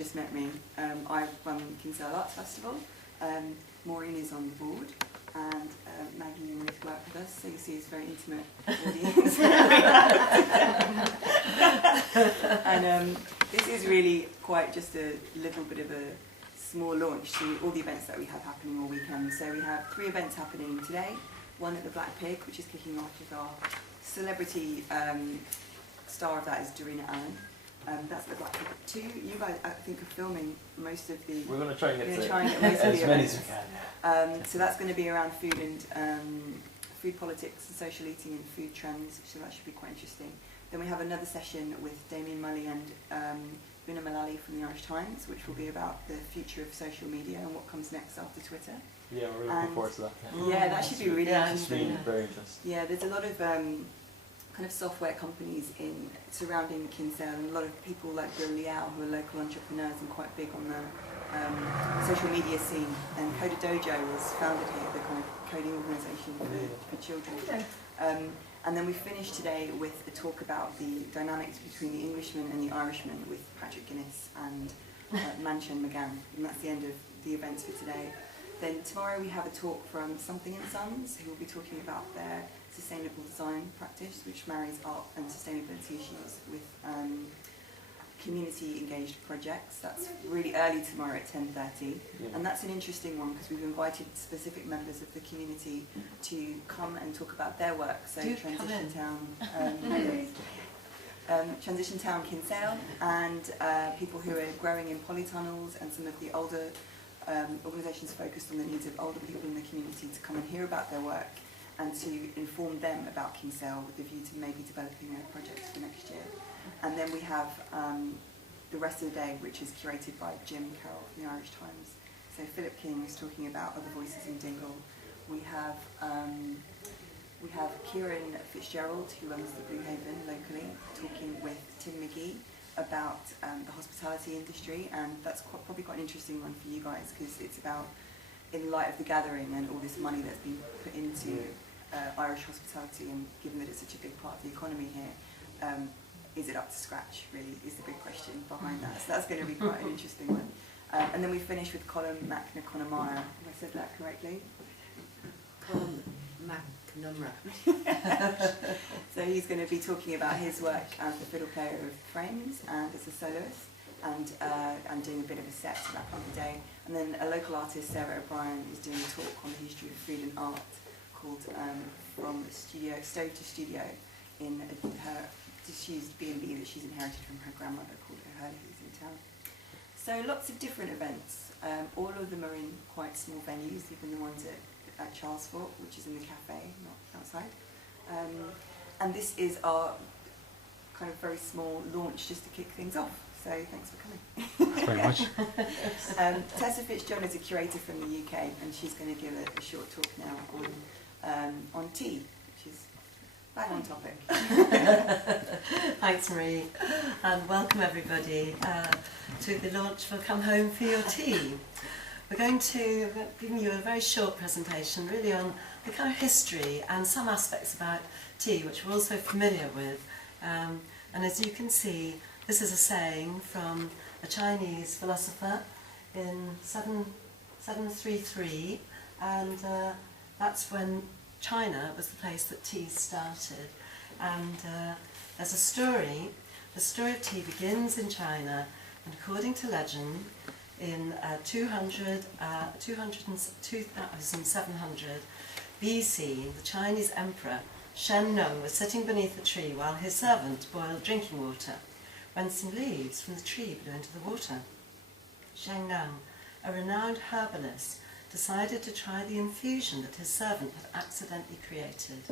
Just met me. I run Kinsale Arts Festival. Maureen is on the board, and Maggie and Ruth work with us, so you see it's a very intimate audience. And this is really quite just a little bit of a small launch to all the events that we have happening all weekend. So we have 3 events happening today. One at the Black Pig, which is kicking off with our celebrity star of that is Dorina Allen. That's the Black Pig 2. You guys, I think, are filming most of the... We're going to try and get most as of the many events. as we can. So that's going to be around food and food politics and social eating and food trends, so that should be quite interesting. Then we have another session with Damien O Shea and Buna Malali from the Irish Times, which will be about the future of social media and what comes next after Twitter. Yeah, we're really looking forward to that. Yeah, that should be really interesting. Very interesting. Yeah, there's a lot of kind of software companies surrounding Kinsale, and a lot of people like Bill Liao, who are local entrepreneurs and quite big on the social media scene. And Coder Dojo was founded here, the kind of coding organisation for children. And then we finished today with a talk about the dynamics between the Englishman and the Irishman with Patrick Guinness and Manchin McGann, and that's the end of the events for today. Then tomorrow we have a talk from Something & Sons, who will be talking about their sustainable design practice, which marries art and sustainability issues with community engaged projects. That's really early tomorrow at 10:30, and that's an interesting one because we've invited specific members of the community to come and talk about their work. So Transition Town Kinsale, and people who are growing in polytunnels, and some of the older organisations focused on the needs of older people in the community to come and hear about their work and to inform them about Kinsale with a view to maybe developing a project for next year. And then we have the rest of the day, which is curated by Jim Carroll from the Irish Times. So Philip King is talking about other voices in Dingle. We have Kieran Fitzgerald, who runs the Blue Haven locally, talking with Tim McGee about the hospitality industry, and that's probably quite an interesting one for you guys, because it's about, in light of the Gathering and all this money that's been put into Irish hospitality, and given that it's such a big part of the economy here, is it up to scratch, really, is the big question behind that. So that's going to be quite an interesting one. And then we finish with Colin McNamara. Have I said that correctly? Colin McNamara. So he's going to be talking about his work as the fiddle player of Frames and as a soloist, and doing a bit of a set to wrap up the day. And then a local artist, Sarah O'Brien, is doing a talk on the history of food and art called From Stove to Studio in her disused B&B that she's inherited from her grandmother called O'Hurley, who's in town. So lots of different events. All of them are in quite small venues, even the ones at Charles Fort, which is in the cafe, not outside. And this is our kind of very small launch just to kick things off. So thanks for coming. Thanks very much. Tessa Fitzjohn is a curator from the UK, and she's going to give a short talk now on tea, which is bang on topic. Thanks, Marie, and welcome everybody to the launch for Come Home for Your Tea. We're going to give you a very short presentation really on the kind of history and some aspects about tea which we're also familiar with. And as you can see, this is a saying from a Chinese philosopher in 733, and that's when China was the place that tea started. And there's a story. The story of tea begins in China, and according to legend, in 2700 BC, the Chinese emperor Shen Nung was sitting beneath a tree while his servant boiled drinking water, when some leaves from the tree blew into the water. Shen Nung, a renowned herbalist, decided to try the infusion that his servant had accidentally created.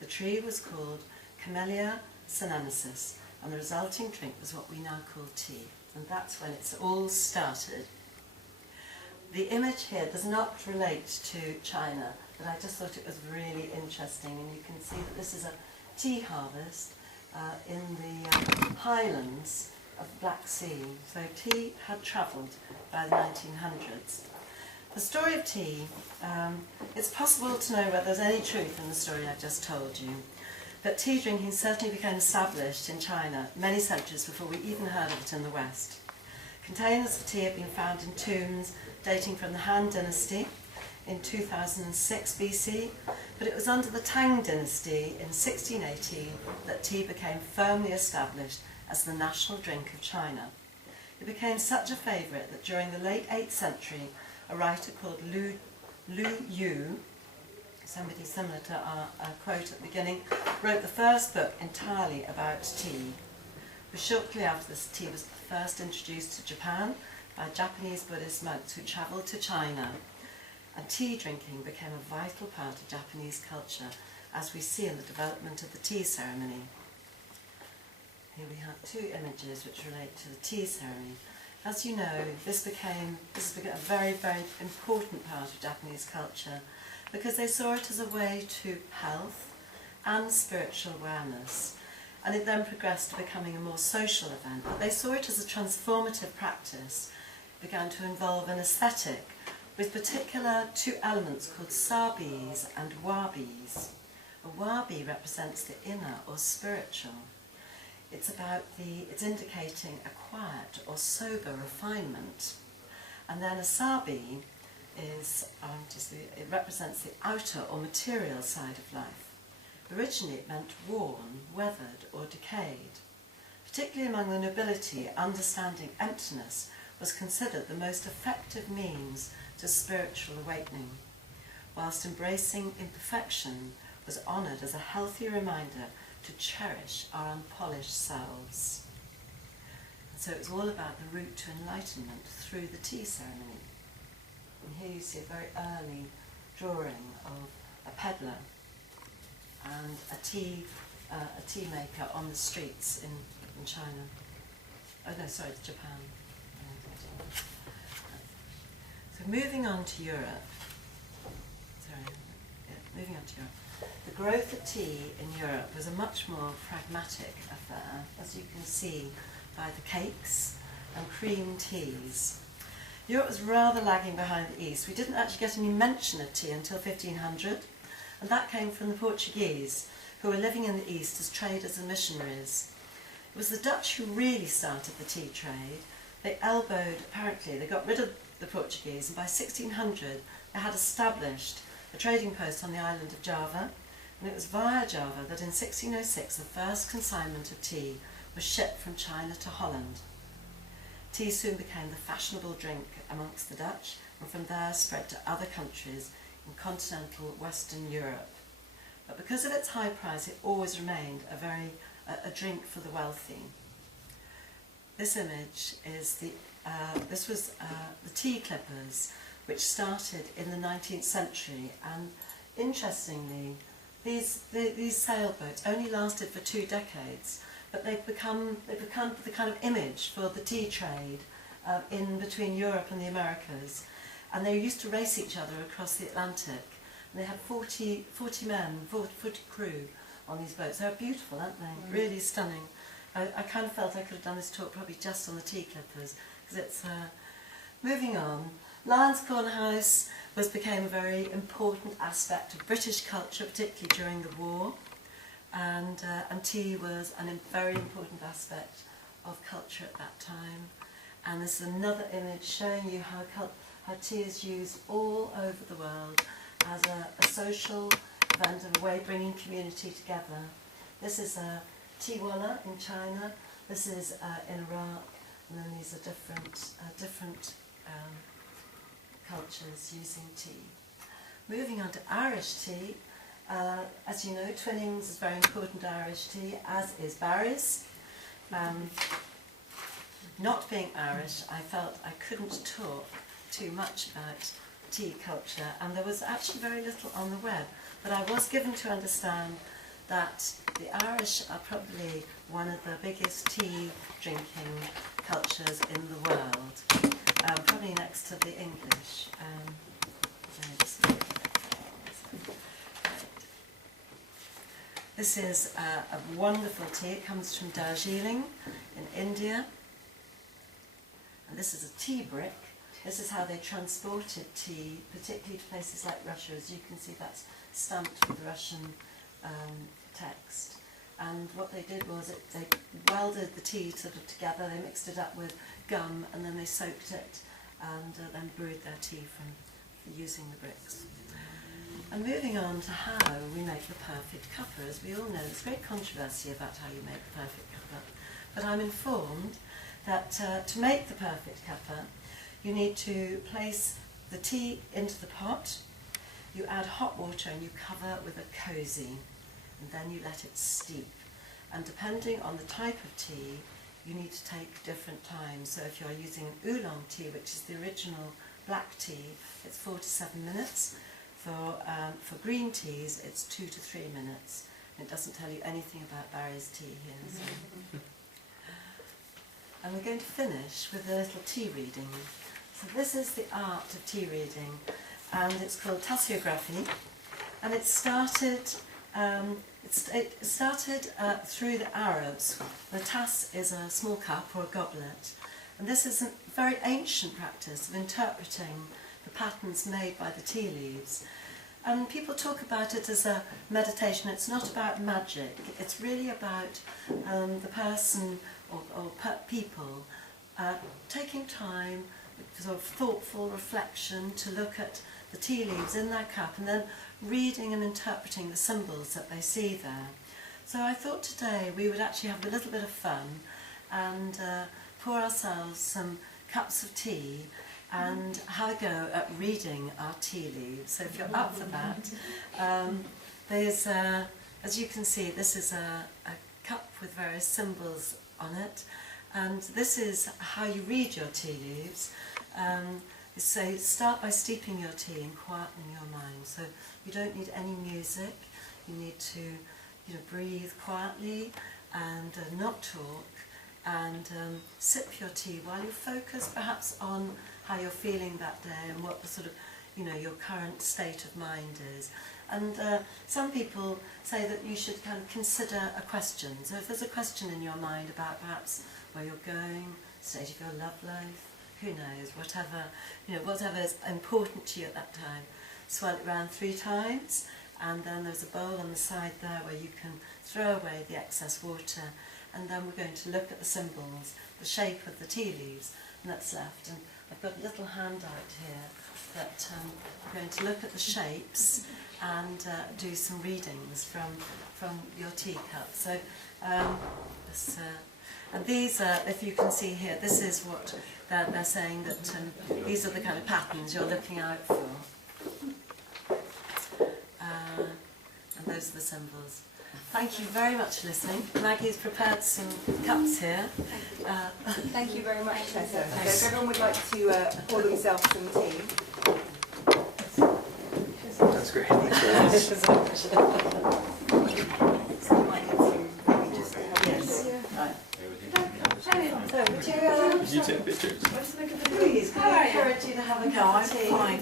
The tree was called Camellia sinensis, and the resulting drink was what we now call tea. And that's when it's all started. The image here does not relate to China, but I just thought it was really interesting, and you can see that this is a tea harvest in the highlands of the Black Sea. So tea had travelled by the 1900s. The story of tea, it's possible to know whether there's any truth in the story I've just told you, but tea drinking certainly became established in China many centuries before we even heard of it in the West. Containers of tea have been found in tombs dating from the Han Dynasty in 2006 BC, but it was under the Tang Dynasty in 1618 that tea became firmly established as the national drink of China. It became such a favourite that during the late 8th century, a writer called Lu Yu, somebody similar to our quote at the beginning, wrote the first book entirely about tea. But shortly after this, tea was first introduced to Japan by Japanese Buddhist monks who travelled to China, and tea drinking became a vital part of Japanese culture, as we see in the development of the tea ceremony. Here we have two images which relate to the tea ceremony. As you know, this became a very, very important part of Japanese culture because they saw it as a way to health and spiritual awareness, and it then progressed to becoming a more social event. But they saw it as a transformative practice. It began to involve an aesthetic with particular two elements called sabis and wabis. A wabi represents the inner or spiritual. It's indicating a quiet or sober refinement. And then a sabi it represents the outer or material side of life. Originally it meant worn, weathered or decayed. Particularly among the nobility, understanding emptiness was considered the most effective means to spiritual awakening, whilst embracing imperfection was honoured as a healthy reminder to cherish our unpolished selves. And so it was all about the route to enlightenment through the tea ceremony. And here you see a very early drawing of a peddler and a tea maker on the streets in China. Oh no, sorry, it's Japan. So moving on to Europe. The growth of tea in Europe was a much more pragmatic affair, as you can see by the cakes and cream teas. Europe was rather lagging behind the East. We didn't actually get any mention of tea until 1500, and that came from the Portuguese, who were living in the East as traders and missionaries. It was the Dutch who really started the tea trade. They got rid of the Portuguese, and by 1600 they had established a trading post on the island of Java, and it was via Java that in 1606 the first consignment of tea was shipped from China to Holland. Tea soon became the fashionable drink amongst the Dutch, and from there spread to other countries in continental Western Europe. But because of its high price, it always remained a drink for the wealthy. This image is the tea clippers, which started in the 19th century, and interestingly, these sailboats only lasted for 2 decades, but they've become the kind of image for the tea trade in between Europe and the Americas, and they used to race each other across the Atlantic, and they had 40 men, 40 crew on these boats. They're beautiful, aren't they? Really stunning. I kind of felt I could have done this talk probably just on the tea clippers, because it's moving on. Lyons Corner House became a very important aspect of British culture, particularly during the war, and tea was a very important aspect of culture at that time. And this is another image showing you how tea is used all over the world as a social event and a way of bringing community together. This is a tea walla in China, this is in Iraq, and then these are different cultures using tea. Moving on to Irish tea, as you know, Twinings is very important Irish tea, as is Barry's. Not being Irish, I felt I couldn't talk too much about tea culture, and there was actually very little on the web, but I was given to understand that the Irish are probably one of the biggest tea drinking cultures in the world, probably next to the English. This is a wonderful tea. It comes from Darjeeling in India, and this is a tea brick. This is how they transported tea, particularly to places like Russia. As you can see, that's stamped with Russian text. and what they did was they welded the tea sort of together, they mixed it up with gum, and then they soaked it, and then brewed their tea from using the bricks. And moving on to how we make the perfect cuppa. As we all know, there's great controversy about how you make the perfect cuppa, but I'm informed that to make the perfect cuppa, you need to place the tea into the pot, you add hot water and you cover with a cosy, and then you let it steep. And depending on the type of tea, you need to take different times. So if you're using oolong tea, which is the original black tea, it's 4 to 7 minutes. For green teas, it's 2 to 3 minutes. And it doesn't tell you anything about Barry's tea here. So. And we're going to finish with a little tea reading. So this is the art of tea reading, and it's called tassiography. And it started through the Arabs. The tass is a small cup or a goblet, and this is a very ancient practice of interpreting the patterns made by the tea leaves. And people talk about it as a meditation. It's not about magic. It's really about the person or people taking time, sort of thoughtful reflection, to look at the tea leaves in their cup and then reading and interpreting the symbols that they see there. So I thought today we would actually have a little bit of fun and pour ourselves some cups of tea and have a go at reading our tea leaves. So if you're up for that, there's, as you can see, this is a cup with various symbols on it, and this is how you read your tea leaves. So start by steeping your tea and quietening your mind. So you don't need any music. You need to, breathe quietly and not talk, and sip your tea while you focus perhaps on how you're feeling that day and what the sort of, your current state of mind is. And some people say that you should kind of consider a question. So if there's a question in your mind about perhaps where you're going, state of your love life, who knows, whatever is important to you at that time, swirl it around 3 times, and then there's a bowl on the side there where you can throw away the excess water, and then we're going to look at the symbols, the shape of the tea leaves, and that's left. And I've got a little handout here that we're going to look at the shapes and do some readings from your teacup. So, and these are, if you can see here, this is what they're saying, that these are the kind of patterns you're looking out for. And those are the symbols. Thank you very much for listening. Maggie's prepared some cups here. Thank you very much, Tessa. So if everyone would like to pour themselves some tea. That's great. Thanks very much. So you might need to maybe just yes. Right. So would You take pictures. Please, can I encourage you to have a cup of tea? Fine.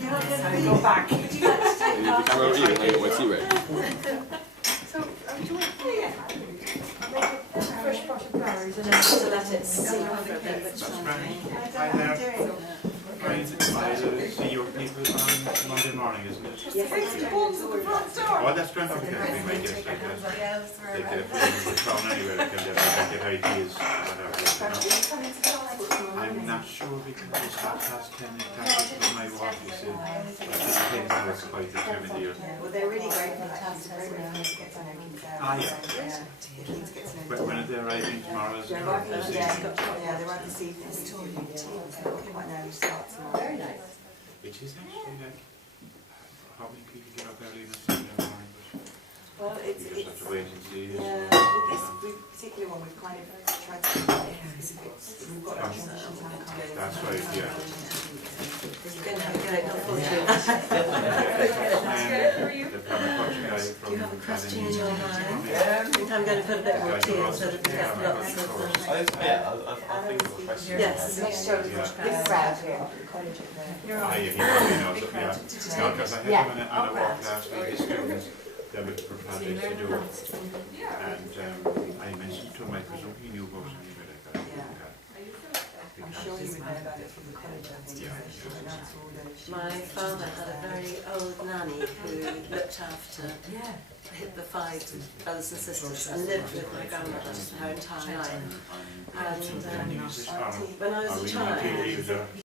Go back. Would you like to take part? Camera over you. What's he ready? So do you want Fresh pot of flowers and Just to let it steep for a bit. That's great. Hi there. Great. I'll see your people on Monday morning, isn't it? Yes. Oh, that's great. Okay, we might get like a crown anyway. We can get ideas. I'm not sure because it's not past 10 with my wife, you see. I think it's quite the time of the year. Well, they're really great for that. It's very nice to get to know Kinsale. Ah, yeah. Keen to get to know When are they arriving tomorrow? They're arriving today. Yeah, they're arriving this evening. So quite an early start tomorrow. Very nice. Which is actually like, how many people get up early in the morning? Well, You just have to wait and see. yeah. With this particular one, we've kind of tried to specific. We've got our transition time coming. That's right, yeah. You're going to have a go. Do you have a question in your mind? I think I'm going to put a bit more tea in so that we get lots of them. I'll think of a question. Yes. Next show is this crowd here. College at the. You're Ah, on. yeah, he probably knows it, yeah. No, because I had him on a walk last week, his students, they were for projects to do. And I mentioned to him, I presume he knew about it anyway, like that. I'm sure you would know about it from the college, I think. So she went out to all the... My father had a very old nanny who looked after the 5 brothers and sisters and lived with my grandmother her entire life. And when I was a child,